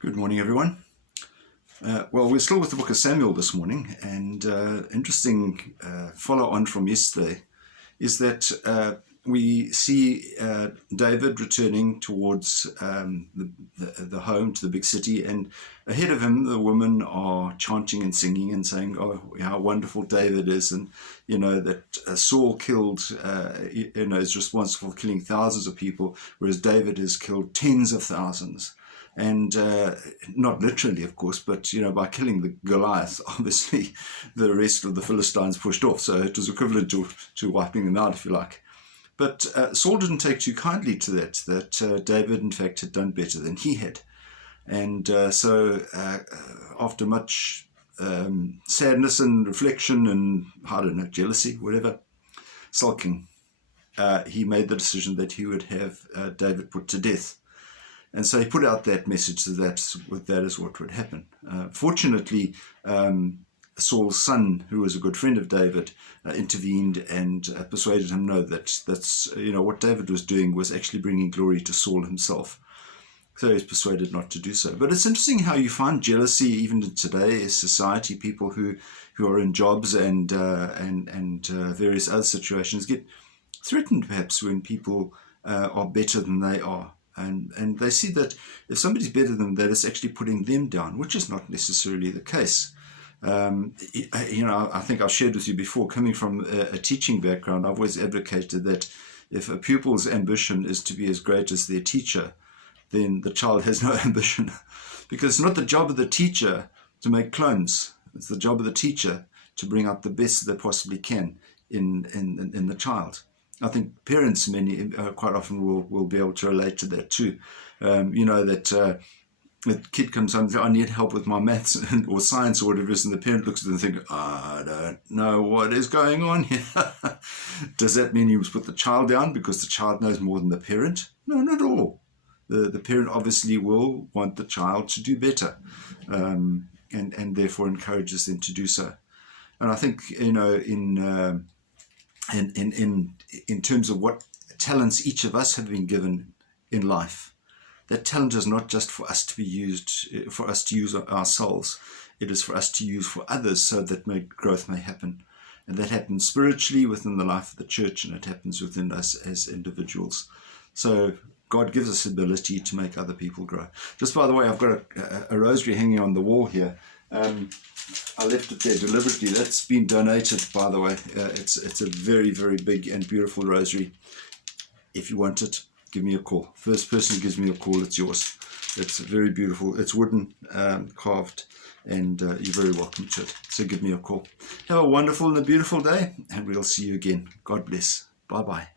Good morning, everyone. Well, we're still with the book of Samuel this morning, and interesting follow-on from yesterday is that we see David returning towards the home, to the big city, and ahead of him the women are chanting and singing and saying, "Oh, how wonderful David is," and that Saul killed, is responsible for killing thousands of people, whereas David has killed tens of thousands. And not literally, of course, but by killing the Goliath, obviously the rest of the Philistines pushed off. So it was equivalent to wiping them out, if you like. But Saul didn't take too kindly to that David, in fact, had done better than he had. And so after much sadness and reflection and, I don't know, jealousy, whatever, sulking, he made the decision that he would have David put to death. And so he put out that message that is what would happen. Fortunately, Saul's son, who was a good friend of David, intervened and persuaded him that's what David was doing was actually bringing glory to Saul himself. So he was persuaded not to do so. But it's interesting how you find jealousy even in today's society. People who are in jobs and various other situations get threatened perhaps when people are better than they are. And they see that if somebody's better than that, it's actually putting them down, which is not necessarily the case. I think I've shared with you before, coming from a teaching background, I've always advocated that if a pupil's ambition is to be as great as their teacher, then the child has no ambition. Because it's not the job of the teacher to make clones. It's the job of the teacher to bring out the best that they possibly can in the child. I think parents quite often will be able to relate to that too. That the kid comes home and says, "I need help with my maths or science or whatever it is," and the parent looks at them and thinks, "I don't know what is going on here." Does that mean you must put the child down because the child knows more than the parent? No, not at all. The parent obviously will want the child to do better, and therefore encourages them to do so. And I think in terms of what talents each of us have been given in life, that talent is not just for us to be used, for us to use ourselves. It is for us to use for others so that growth may happen. And that happens spiritually within the life of the church, and it happens within us as individuals. So God gives us the ability to make other people grow. Just by the way, I've got a rosary hanging on the wall here. I left it there deliberately. That's been donated, by the way. It's a very, very big and beautiful rosary. If you want it, give me a call. First person who gives me a call, it's yours. It's very beautiful. It's wooden, carved, and you're very welcome to it. So give me a call. Have a wonderful and a beautiful day, and we'll see you again. God bless. Bye-bye.